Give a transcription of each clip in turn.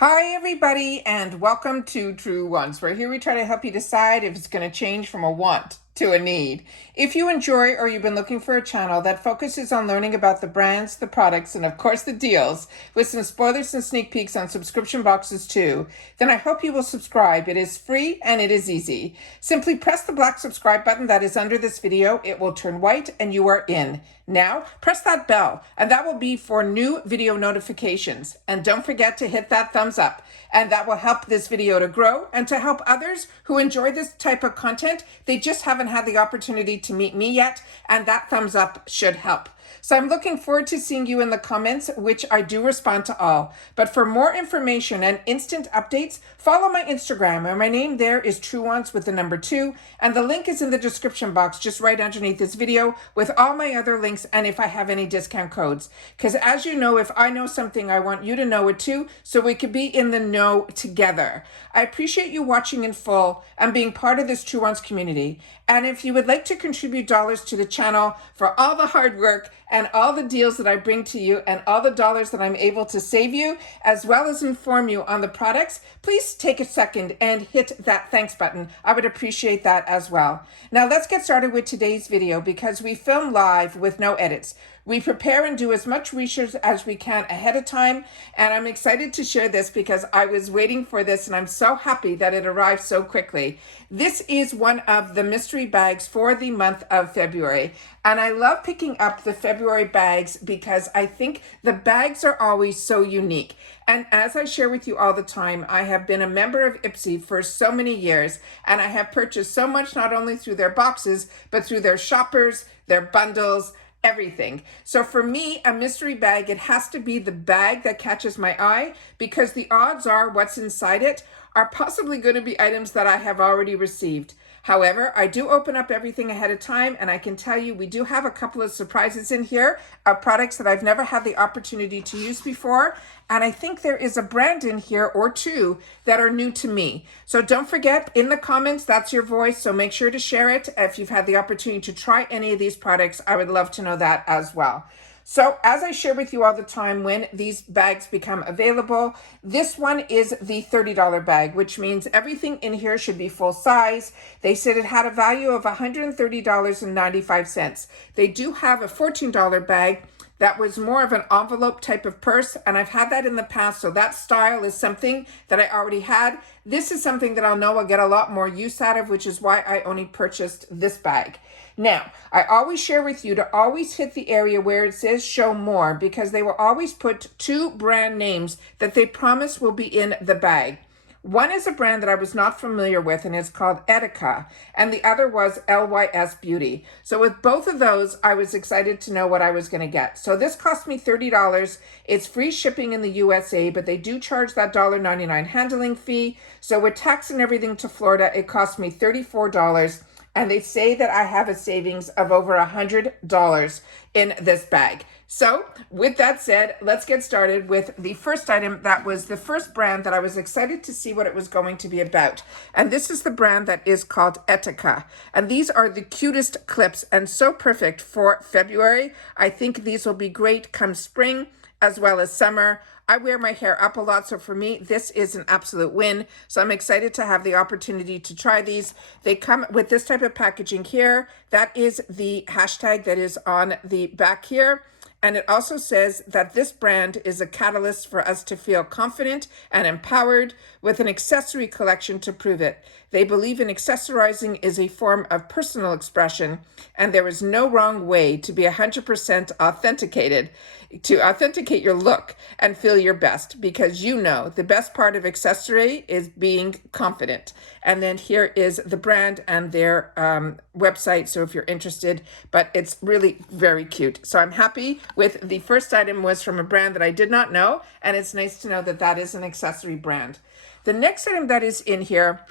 Hi everybody and welcome to Truewants, where here we try to help you decide if it's going to change from a want to a need. If you enjoy or you've been looking for a channel that focuses on learning about the brands, the products, and of course the deals, with some spoilers and sneak peeks on subscription boxes too, then I hope you will subscribe. It is free and it is easy. Simply press the black subscribe button that is under this video. It will turn white and you are in. Now, press that bell, and that will be for new video notifications. And don't forget to hit that thumbs up, and that will help this video to grow and to help others who enjoy this type of content. They just haven't had the opportunity to meet me yet, and that thumbs up should help. So I'm looking forward to seeing you in the comments, which I do respond to all. But for more information and instant updates, follow my Instagram, and my name there is Truewants with the number 2, and the link is in the description box just right underneath this video with all my other links and if I have any discount codes. Because as you know, if I know something, I want you to know it too, so we could be in the know together. I appreciate you watching in full and being part of this Truewants community. And if you would like to contribute dollars to the channel for all the hard work and all the deals that I bring to you and all the dollars that I'm able to save you, as well as inform you on the products, please take a second and hit that thanks button. I would appreciate that as well. Now let's get started with today's video because we film live with no edits. We prepare and do as much research as we can ahead of time, and I'm excited to share this because I was waiting for this and I'm so happy that it arrived so quickly. This is one of the mystery bags for the month of February, and I love picking up the February bags because I think the bags are always so unique. And as I share with you all the time, I have been a member of IPSY for so many years, and I have purchased so much not only through their boxes, but through their shoppers, their bundles, everything. So for me, a mystery bag, it has to be the bag that catches my eye because the odds are what's inside it are possibly going to be items that I have already received. However, I do open up everything ahead of time, and I can tell you we do have a couple of surprises in here of products that I've never had the opportunity to use before. And I think there is a brand in here or two that are new to me. So don't forget, in the comments, that's your voice. So make sure to share it. If you've had the opportunity to try any of these products, I would love to know that as well. So as I share with you all the time when these bags become available, this one is the $30 bag, which means everything in here should be full size. They said it had a value of $130.95. They do have a $14 bag that was more of an envelope type of purse, and I've had that in the past, so that style is something that I already had. This is something that I'll know I'll get a lot more use out of, which is why I only purchased this bag. Now, I always share with you to always hit the area where it says show more, because they will always put 2 brand names that they promise will be in the bag. One is a brand that I was not familiar with, and it's called Eeka, and the other was LYS Beauty. So with both of those, I was excited to know what I was going to get. So this cost me $30. It's free shipping in the USA, but they do charge that $1.99 handling fee. So with tax and everything to Florida, it cost me $34. And they say that I have a savings of over $100 in this bag. So with that said, let's get started with the first item. That was the first brand that I was excited to see what it was going to be about. And this is the brand that is called Eeka. And these are the cutest clips and so perfect for February. I think these will be great come spring as well as summer. I wear my hair up a lot, so for me, this is an absolute win. So I'm excited to have the opportunity to try these. They come with this type of packaging here. That is the hashtag that is on the back here. And it also says that this brand is a catalyst for us to feel confident and empowered with an accessory collection to prove it. They believe in accessorizing is a form of personal expression, and there is no wrong way to be 100% authenticated, to authenticate your look and feel your best, because you know the best part of accessory is being confident. And then here is the brand and their website, so if you're interested, but it's really very cute. So I'm happy with the first item was from a brand that I did not know, and it's nice to know that that is an accessory brand. The next item that is in here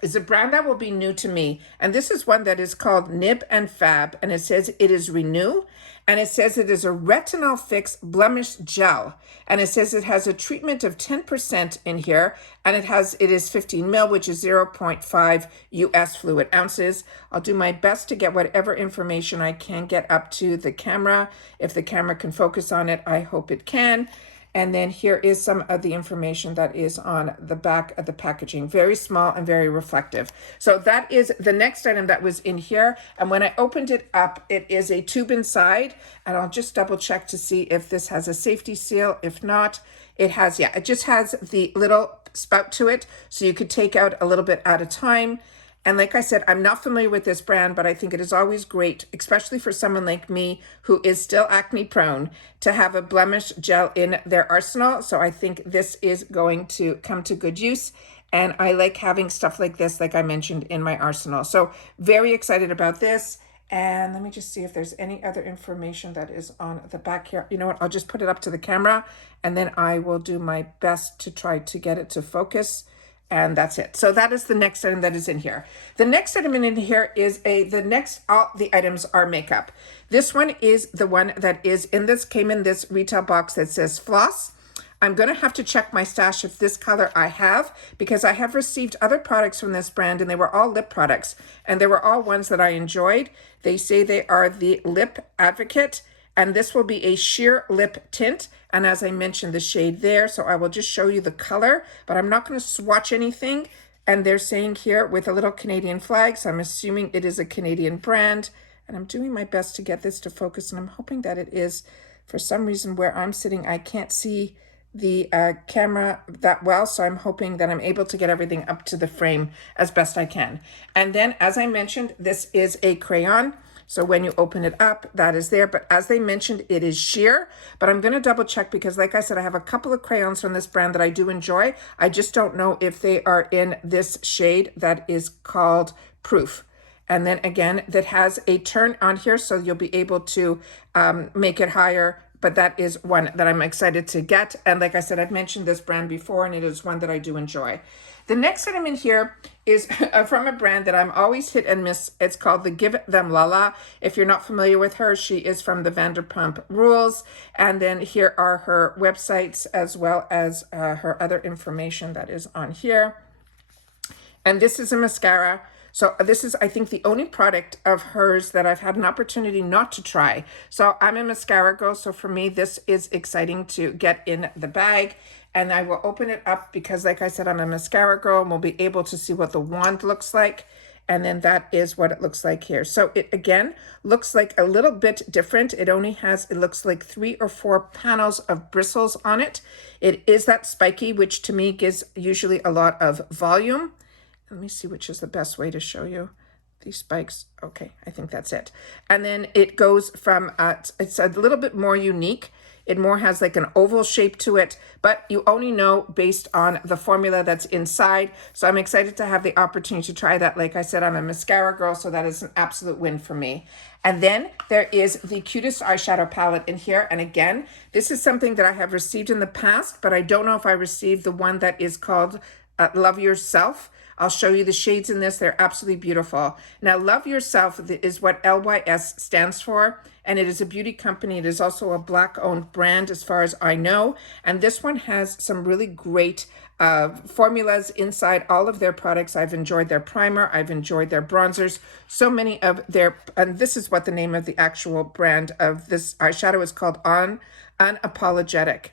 is a brand that will be new to me. And this is one that is called Nib Fab. And it says it is Renew. And it says it is a retinol fix blemish gel. And it says it has a treatment of 10% in here. And it is 15 mil, which is 0.5 US fluid ounces. I'll do my best to get whatever information I can get up to the camera. If the camera can focus on it, I hope it can. And then here is some of the information that is on the back of the packaging. Very small and very reflective. So that is the next item that was in here. And when I opened it up, it is a tube inside. And I'll just double check to see if this has a safety seal. If not, it has, yeah, it just has the little spout to it. So you could take out a little bit at a time. And like I said, I'm not familiar with this brand, but I think it is always great, especially for someone like me who is still acne prone, to have a blemish gel in their arsenal. So I think this is going to come to good use. And I like having stuff like this, like I mentioned, in my arsenal. So very excited about this. And let me just see if there's any other information that is on the back here. You know what? I'll just put it up to the camera and then I will do my best to try to get it to focus. And that's it. So that is the next item that is in here. The next item in here is all the items are makeup. This one is the one that is in this, came in this retail box that says floss. I'm going to have to check my stash if this color I have, because I have received other products from this brand and they were all lip products and they were all ones that I enjoyed. They say they are the Lip Advocate, and this will be a sheer lip tint. And as I mentioned, the shade there, so I will just show you the color, but I'm not going to swatch anything. And they're saying here with a little Canadian flag, so I'm assuming it is a Canadian brand. And I'm doing my best to get this to focus, and I'm hoping that it is. For some reason, where I'm sitting, I can't see the camera that well, so I'm hoping that I'm able to get everything up to the frame as best I can. And then, as I mentioned, this is a crayon. So when you open it up, that is there. But as they mentioned, it is sheer. But I'm going to double check because, like I said, I have a couple of crayons from this brand that I do enjoy. I just don't know if they are in this shade that is called Proof. And then again, that has a turn on here, so you'll be able to make it higher. But that is one that I'm excited to get. And like I said, I've mentioned this brand before, and it is one that I do enjoy. The next item in here is from a brand that I'm always hit and miss. It's called the Give Them Lala. If you're not familiar with her, she is from the Vanderpump Rules. And then here are her websites as well as her other information that is on here. And this is a mascara. So this is, I think, the only product of hers that I've had an opportunity not to try. So I'm a mascara girl, so for me, this is exciting to get in the bag. And I will open it up because, like I said, I'm a mascara girl, and we'll be able to see what the wand looks like. And then that is what it looks like here. So it, again, looks like a little bit different. It only has, it looks like 3 or 4 panels of bristles on it. It is that spiky, which to me gives usually a lot of volume. Let me see which is the best way to show you these spikes. Okay, I think that's it. And then it goes from, it's a little bit more unique. It more has like an oval shape to it, but you only know based on the formula that's inside. So I'm excited to have the opportunity to try that. Like I said, I'm a mascara girl, so that is an absolute win for me. And then there is the cutest eyeshadow palette in here. And again, this is something that I have received in the past, but I don't know if I received the one that is called Love Yourself. I'll show you the shades in this. They're absolutely beautiful. Now, Love Yourself is what LYS stands for, and it is a beauty company. It is also a Black-owned brand as far as I know. And this one has some really great formulas inside all of their products. I've enjoyed their primer. I've enjoyed their bronzers. So many of their, and this is what the name of the actual brand of this eyeshadow is called, Unapologetic.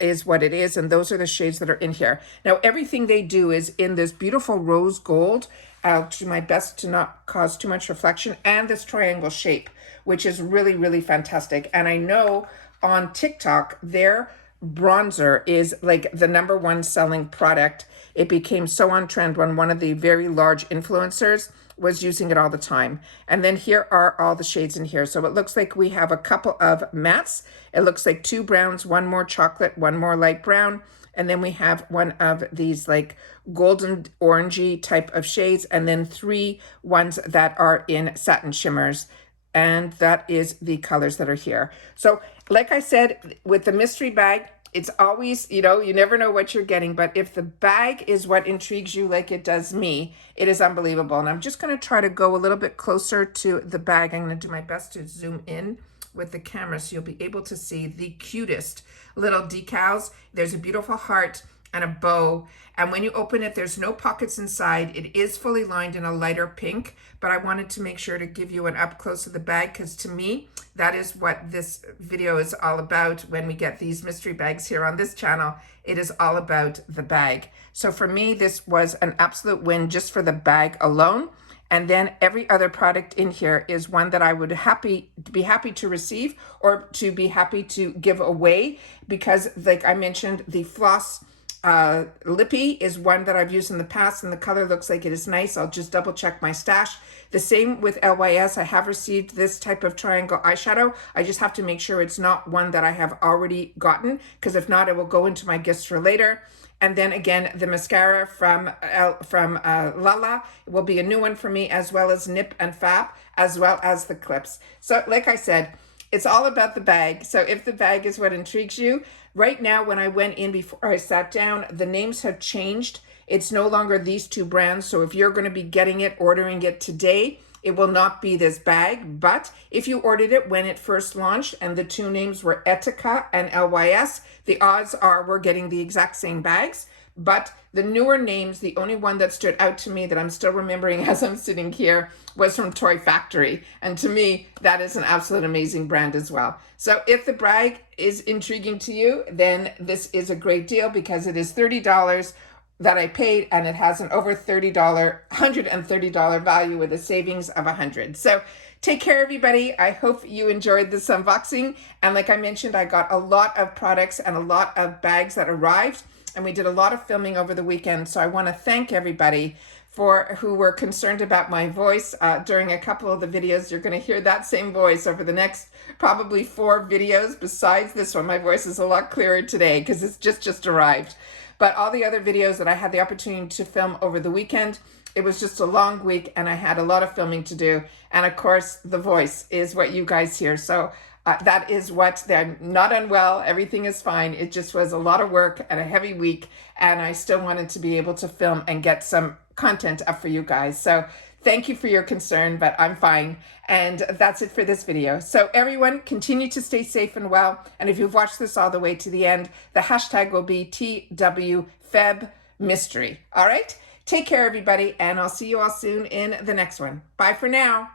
Is what it is, and those are the shades that are in here. Now, everything they do is in this beautiful rose gold. I'll do my best to not cause too much reflection, and this triangle shape, which is really, really fantastic. And I know on TikTok, their bronzer is like the #1 selling product. It became so on trend when one of the very large influencers was using it all the time. And then here are all the shades in here. So it looks like we have a couple of mattes. It looks like 2 browns, 1 more chocolate, 1 more light brown. And then we have one of these like golden orangey type of shades, and then 3 ones that are in satin shimmers. And that is the colors that are here. So like I said, with the mystery bag, it's always, you know, you never know what you're getting, but if the bag is what intrigues you like it does me, it is unbelievable. And I'm just going to try to go a little bit closer to the bag. I'm going to do my best to zoom in with the camera so you'll be able to see the cutest little decals. There's a beautiful heart, and a bow. And when you open it, there's no pockets inside. It is fully lined in a lighter pink, but I wanted to make sure to give you an up close of the bag, because to me, that is what this video is all about. When we get these mystery bags here on this channel, it is all about the bag. So for me, this was an absolute win just for the bag alone. And then every other product in here is one that I would be happy to receive or to be happy to give away, because like I mentioned, the floss lippy is one that I've used in the past and the color looks like it is nice. I'll just double check my stash. The same with LYS. I have received this type of triangle eyeshadow. I just have to make sure it's not one that I have already gotten, because if not, it will go into my gifts for later. And then again, the mascara from Lala will be a new one for me, as well as Nib Fab, as well as the clips. So like I said, it's all about the bag. So if the bag is what intrigues you, right now when I went in before I sat down, the names have changed. It's no longer these two brands. So if you're going to be getting it, ordering it today, it will not be this bag. But if you ordered it when it first launched and the two names were Eeka and LYS, the odds are we're getting the exact same bags. But the newer names, the only one that stood out to me that I'm still remembering as I'm sitting here was from Toy Factory. And to me, that is an absolute amazing brand as well. So if the bag is intriguing to you, then this is a great deal, because it is $30 that I paid, and it has an over $130 value with a savings of $100. So take care, everybody. I hope you enjoyed this unboxing. And like I mentioned, I got a lot of products and a lot of bags that arrived, and we did a lot of filming over the weekend. So I want to thank everybody who were concerned about my voice during a couple of the videos. You're going to hear that same voice over the next probably 4 videos. Besides this one, my voice is a lot clearer today because it's just arrived. But all the other videos that I had the opportunity to film over the weekend, it was just a long week and I had a lot of filming to do. And of course, the voice is what you guys hear. So that is what, I'm not unwell, everything is fine. It just was a lot of work and a heavy week, and I still wanted to be able to film and get some content up for you guys. So thank you for your concern, but I'm fine. And that's it for this video. So everyone, continue to stay safe and well. And if you've watched this all the way to the end, the hashtag will be TWFebMystery. All right? Take care, everybody, and I'll see you all soon in the next one. Bye for now.